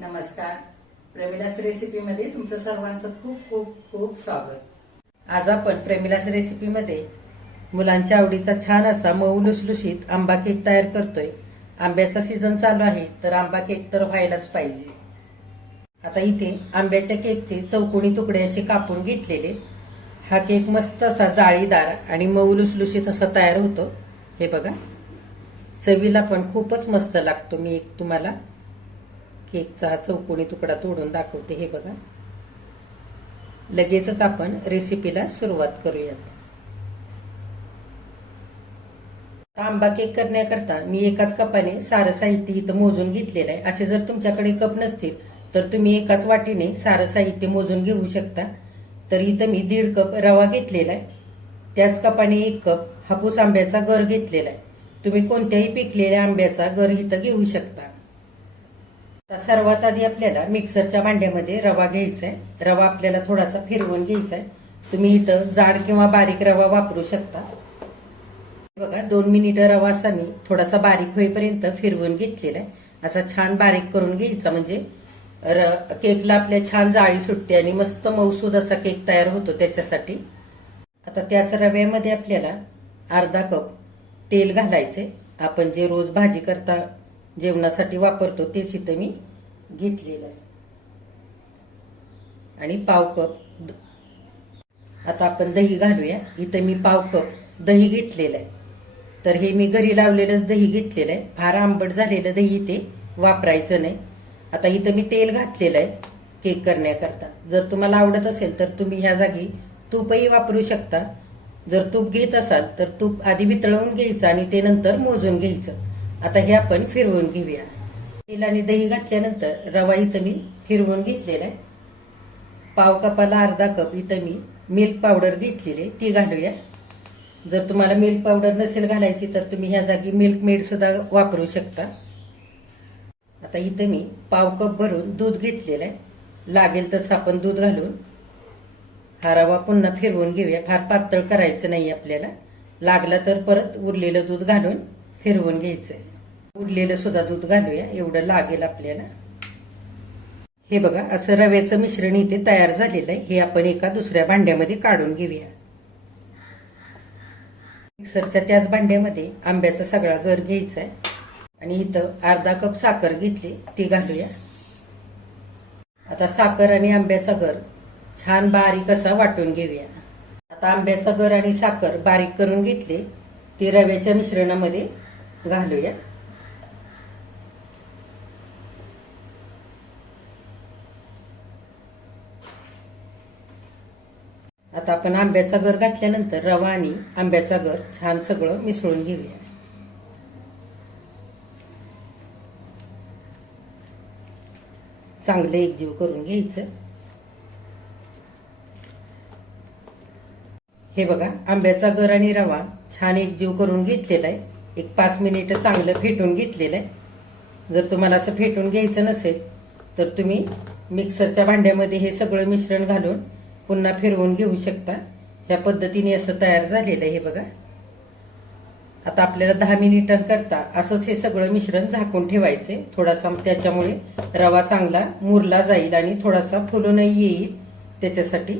नमस्कार. प्रेमिलास रेसिपीमध्ये तुमचं सर्वांचं खूप खूप खूप स्वागत. आज आपण प्रेमिलास रेसिपीमध्ये मुलांच्या आवडीचा छान असा मऊ लुसलुशीत आंबा केक तयार करतोय. आंब्याचा सीझन चालू आहे तर आंबा केक तर व्हायलाच पाहिजे. आता इथे आंब्याच्या केकचे चौकोनी तुकडे असे कापून घेतलेले. हा केक मस्त असा जाळीदार आणि मऊ लुसलुशीत असा तयार होतो. हे बघा, चवीला पण खूपच मस्त लागतो. मी एक तुम्हाला केकचा चौकोनी तुकडा तोडून दाखवते. हे बघा, लगेचच आपण रेसिपीला सुरुवात करूया. आंबा केक करण्याकरता मी एकाच कपाने सारं साहित्य इथं मोजून घेतलेलं आहे. असे जर तुमच्याकडे कप नसतील तर तुम्ही एकाच वाटीने सारं साहित्य मोजून घेऊ शकता. तर इथं मी 1.5 कप रवा घेतलेला आहे. त्याच कपाने 1 कप हापूस आंब्याचा गर घेतलेला आहे. तुम्ही कोणत्याही पिकलेल्या आंब्याचा गर इथं घेऊ शकता. सर्वात आधी आपल्याला मिक्सरच्या भांड्यामध्ये रवा घ्यायचा आहे. रवा आपल्याला थोडासा फिरवून घ्यायचा आहे. तुम्ही इथं जाड किंवा बारीक रवा वापरू शकता. बघा, 2 मिनिटं रवा असा मी थोडासा बारीक होईपर्यंत फिरवून घेतलेला आहे. असा छान बारीक करून घ्यायचा, म्हणजे केकला आपल्या छान जाळी सुटते आणि मस्त मऊसूद असा केक तयार होतो. त्याच्यासाठी आता त्याच रव्यामध्ये आपल्याला अर्धा कप तेल घालायचे. आपण जे रोज भाजी करता जेवणासाठी वापरतो तेच इथं मी घेतलेलं आहे. आणि पाव कप आता आपण दही घालूया. इथं मी पाव कप दही घेतलेलं आहे. तर हे मी घरी लावलेलं दही घेतलेलं आहे. फार आंबट झालेलं दही इथे वापरायचं नाही. आता इथं मी तेल घातलेलं आहे केक करण्याकरता. जर तुम्हाला आवडत असेल तर तुम्ही ह्या जागी तूपही वापरू शकता. जर तूप घेत असाल तर तूप आधी वितळवून घ्यायचं आणि ते नंतर मोजून घ्यायचं. आता हे आपण फिरवून घेऊया. तेल आणि दही घातल्यानंतर रवा इथं मी फिरवून घेतलेला आहे. पाव कपाला अर्धा कप इथं मी मिल्क पावडर घेतलेली, ती घालूया. जर तुम्हाला मिल्क पावडर नसेल घालायची तर तुम्ही ह्या जागी मिल्क मेड सुद्धा वापरू शकता. आता इथं मी पाव कप भरून दूध घेतलेलं आहे. लागेल तसं आपण दूध घालून हा रवा पुन्हा फिरवून घेऊया. फार पातळ करायचं नाही आपल्याला. लागला तर परत उरलेलं दूध घालून फिरवून घ्यायचंय. उरलेलं सुद्धा दूध घालूया, एवढं लागेल आपल्याला. हे बघा, असं रव्याचं मिश्रण इथे तयार झालेलं आहे. हे आपण एका दुसऱ्या भांड्यामध्ये काढून घेऊया. मिक्सरच्या त्याच भांड्यामध्ये आंब्याचा सगळा गर घ्यायचा आहे आणि इथं अर्धा कप साखर घेतली, ती घालूया. आता साखर आणि आंब्याचा गर छान बारीक असा वाटून घेऊया. आता आंब्याचा गर आणि साखर बारीक करून घेतली, ती रव्याच्या मिश्रणामध्ये घालूया. आता आपण आंब्याचा गर घातल्यानंतर रवा आणि आंब्याचा गर छान सगळं मिसळून घेऊया. चांगलं एकजीव करून घ्यायचं. हे बघा, आंब्याचा गर आणि रवा छान एकजीव करून घेतलेला आहे. एक 5 मिनिटं चांगलं फेटून घेतलेलं आहे. जर तुम्हाला असं फेटून घ्यायचं नसेल तर तुम्ही मिक्सरच्या भांड्यामध्ये हे सगळं मिश्रण घालून पुन्हा फिरवून घेऊ शकता. ह्या पद्धतीने असं तयार झालेलं आहे. हे बघा, आता आपल्याला 10 मिनिटांकरता असंच हे सगळं मिश्रण झाकून ठेवायचे. थोडासा त्याच्यामुळे रवा चांगला मुरला जाईल आणि थोडासा फुलूनही येईल. त्याच्यासाठी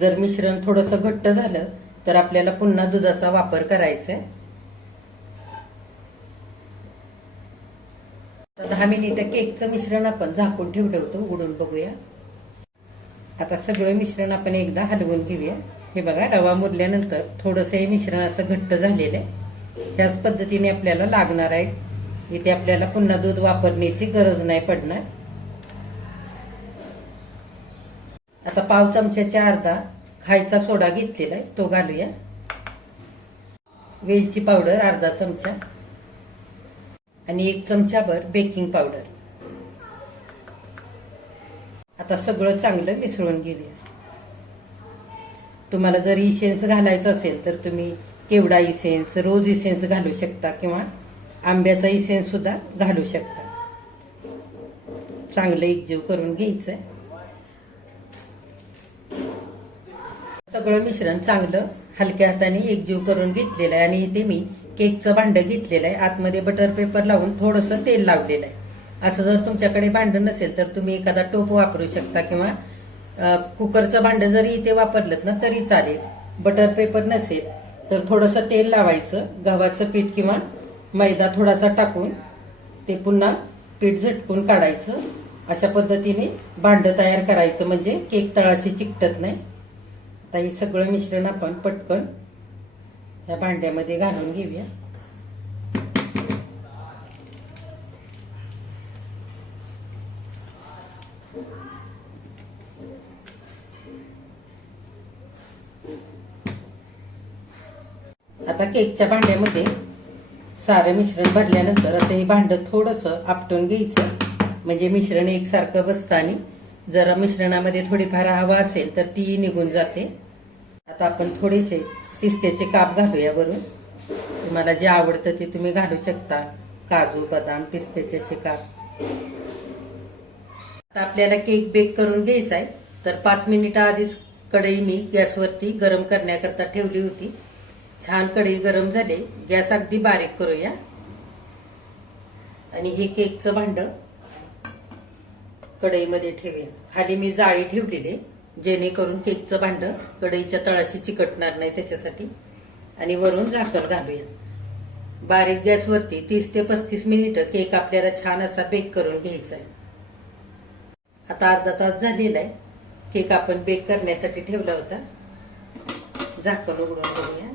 जर मिश्रण थोडंसं घट्ट झालं तर आपल्याला पुन्हा दुधाचा वापर करायचा आहे. 10 मिनिटं केकचं मिश्रण आपण झाकून ठेवलं होतं, उघडून बघूया. आता सगळं मिश्रण आपण एकदा हलवून घेऊया. हे बघा, रवा मुरल्यानंतर थोडंसं हे मिश्रण असं घट्ट झालेलं आहे. त्याच पद्धतीने आपल्याला लागणार आहे. इथे आपल्याला पुन्हा दूध वापरण्याची गरज नाही पडणार. आता पाव चमच्याच्या अर्धा खायचा सोडा घेतलेला आहे, तो घालूया. वेलची पावडर अर्धा चमचा आणि 1 चमचाभर बेकिंग पावडर. आता सगळं चांगलं मिसळून घेऊया. तुम्हाला जर इसेन्स घालायचं असेल तर तुम्ही केवडा इसेन्स, रोज इसेन्स घालू शकता किंवा आंब्याचा इसेन्स सुद्धा घालू शकता. चांगलं एकजीव करून घ्यायचंय. सगळं मिश्रण चांगलं हलक्या हाताने एकजीव करून घेतलेलं आहे आणि इथे मी केकचं भांडं घेतलेलं आहे. आतमध्ये बटर पेपर लावून थोडंसं तेल लावलेलं आहे. असं जर तुमच्याकडे भांडं नसेल तर तुम्ही एखादा टोप वापरू शकता, किंवा कुकरचं भांडं जरी इथे वापरलं ना तरी चालेल. बटर पेपर नसेल तर थोडंसं तेल लावायचं, गव्हाचं पीठ किंवा मैदा थोडासा टाकून ते पुन्हा पीठ झटकून काढायचं. अशा पद्धतीने भांडं तयार करायचं, म्हणजे केक तळाशी चिकटत नाही. आता हे सगळं मिश्रण आपण पटकन या भांड्यामध्ये घालून घेऊया. आता केकच्या भांड्यामध्ये सारं मिश्रण भरल्यानंतर आता हे भांडं थोडंसं आपटून घ्यायचं, म्हणजे मिश्रण एकसारखं बसतं आणि जरा मिश्रणामध्ये थोडीफार हवा असेल तर ती निघून जाते. आता आपण थोडेसे पिस्त्याचे काप घालूया वरून. तुम्हाला जे आवडतं ते तुम्ही घालू शकता, काजू, बदाम, पिस्त्याचे असे काप. आता आपल्याला केक बेक करून घ्यायचा आहे, तर 5 मिनिटं आधीच कढई मी गॅसवरती गरम करण्याकरता ठेवली होती. छान कढई गरम झाले, गॅस अगदी बारीक करूया आणि हे केकचं भांडं कढईमध्ये ठेवूया. खाली मी जाळी ठेवलेली, जेणेकरून केकचं भांडं कढईच्या तळाशी चिकटणार नाही त्याच्यासाठी. आणि वरून झाकण घालूया. बारीक गॅसवरती 30 ते 35 मिनिटं केक आपल्याला छान असा बेक करून घ्यायचा आहे. आता अर्धा तास झालेला आहे. केक आपण बेक करण्यासाठी ठेवला होता. झाकण उघडून बघूया.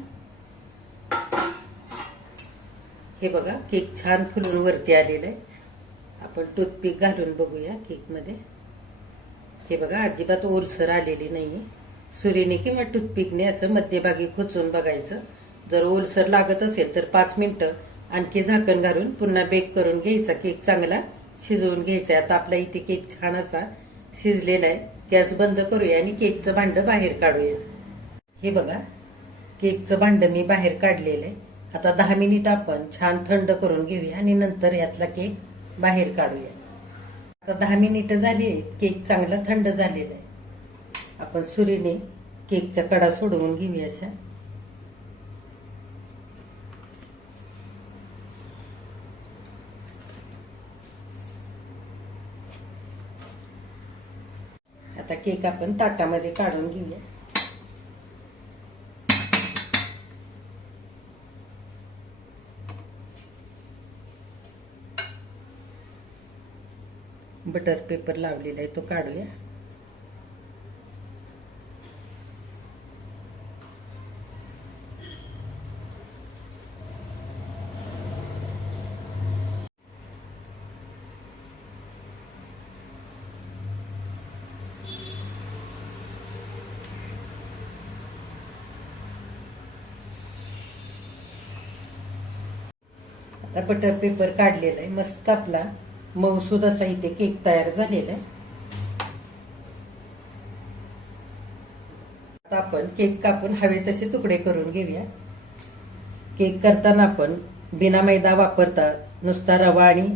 हे बघा, केक छान फुलून वरती आलेला आहे. आपण टूथपिक घालून बघूया केकमध्ये. हे बघा, अजिबात ओलसर आलेली नाहीये. सुरीने किंवा टूथपिकने असं मध्यभागी खोचून बघायचं. जर ओलसर लागत असेल तर 5 मिनिटं आणखी झाकण घालून पुन्हा बेक करून घ्यायचा. केक चांगला शिजवून घ्यायचा. आता आपला इथे केक छान असा शिजलेला आहे. गॅस बंद करूया आणि केकचं भांडं बाहेर काढूया. हे बघा, केकचं भांडं मी बाहेर काढलेलं आहे. आता 10 मिनिट आपण छान थंड करून घेऊया आणि नंतर यातला केक बाहेर काढूया. आता 10 मिनिटं झाली आहेत. केक चांगला थंड झालेला आहे. आपण सुरीने केकच्या कडा सोडवून घेऊया अशा. आता केक आपण ताटामध्ये काढून घेऊया. बटर पेपर लावलेला आहे तो काढूया. आता बटर पेपर काढलेला आहे. मस्त आपला मऊसूद असा इथे केक तयार झालेला आहे. आता आपण केक कापून हवे तसे तुकडे करून घेऊया. केक करताना आपण बिना मैदा वापरता नुसता रवा आणि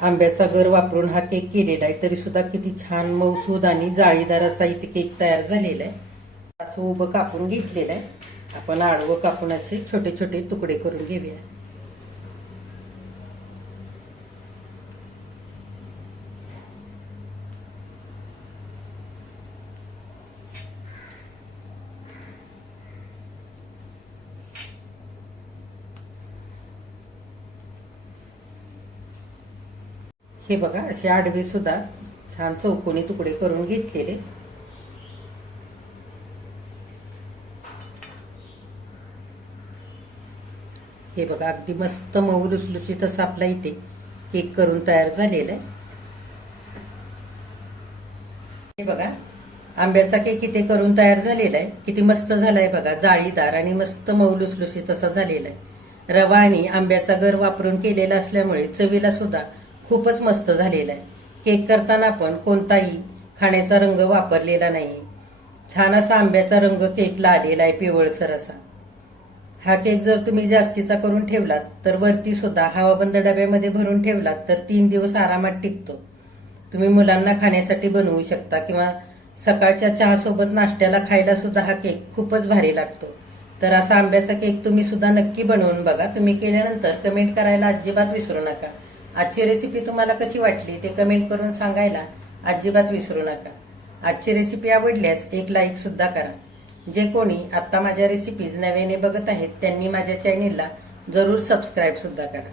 आंब्याचा गर वापरून हा केक केलेला आहे. तरी सुद्धा किती छान मऊसूद आणि जाळीदार असा इथे केक तयार झालेला आहे. असं उभं कापून घेतलेलं आहे. आपण आडवं कापून असे छोटे छोटे तुकडे करून घेऊया. हे बघा, असे आडवे सुद्धा छान चौकोनी तुकडे करून घेतलेले. हे बघा, अगदी मस्त मऊ लुसलुशीत असा आपला इथे केक करून तयार झालेला आहे. हे बघा, आंब्याचा केक इथे करून तयार झालेला आहे. किती मस्त झालाय बघा, जाळीदार आणि मस्त मऊ लुसलुशीत असा झालेला आहे. रवा आणि आंब्याचा गर वापरून केलेला असल्यामुळे चवीला सुद्धा खूपच मस्त झालेला आहे. केक करताना आपण कोणताही खाण्याचा रंग वापरलेला नाही. छान असा आंब्याचा रंग केकला आलेला आहे, पिवळसर असा. हा केक जर तुम्ही जास्तीचा करून ठेवलात तर वरती सुद्धा हवाबंद डब्यामध्ये भरून ठेवलात तर 3 दिवस आरामात टिकतो. तुम्ही मुलांना खाण्यासाठी बनवू शकता किंवा सकाळच्या चहासोबत नाश्त्याला खायला सुद्धा हा केक खूपच भारी लागतो. तर असा आंब्याचा केक तुम्ही सुद्धा नक्की बनवून बघा. तुम्ही केल्यानंतर कमेंट करायला अजिबात विसरू नका. आजची रेसिपी तुम्हाला कशी वाटली ते कमेंट करून सांगायला अजिबात विसरू नका. आजची रेसिपी आवडल्यास एक लाईक सुद्धा करा. जे कोणी आता माझ्या रेसिपीज नव्याने बघत आहेत त्यांनी माझ्या चॅनेलला जरूर सबस्क्राईब सुद्धा करा.